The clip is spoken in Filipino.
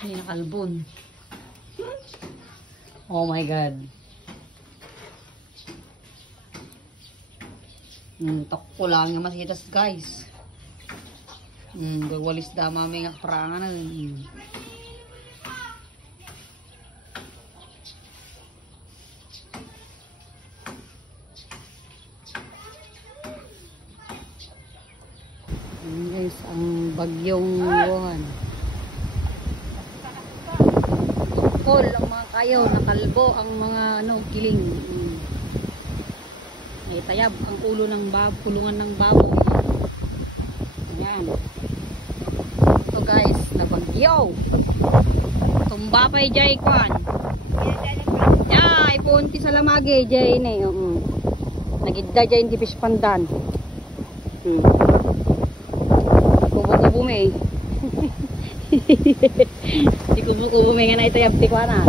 Ay, nakalbon. Oh my God. Takpo lang yung masitas guys. Gagwalis da mami nga kaparangan na. Guys, ang bagyong buwan. Tukol ang mga kayaw, nakalbo ang mga kiling. May tayab ang ulo ng kulungan ng baboy. Ayan. So guys, nabagyo. Tumba pa jay kwan. Ya, ipunti sa lamagi jay ne. Nagidda jay hindi fish pandan. Kubo-kubo may. Di kubo-kubo may nga na itayab ti kwana.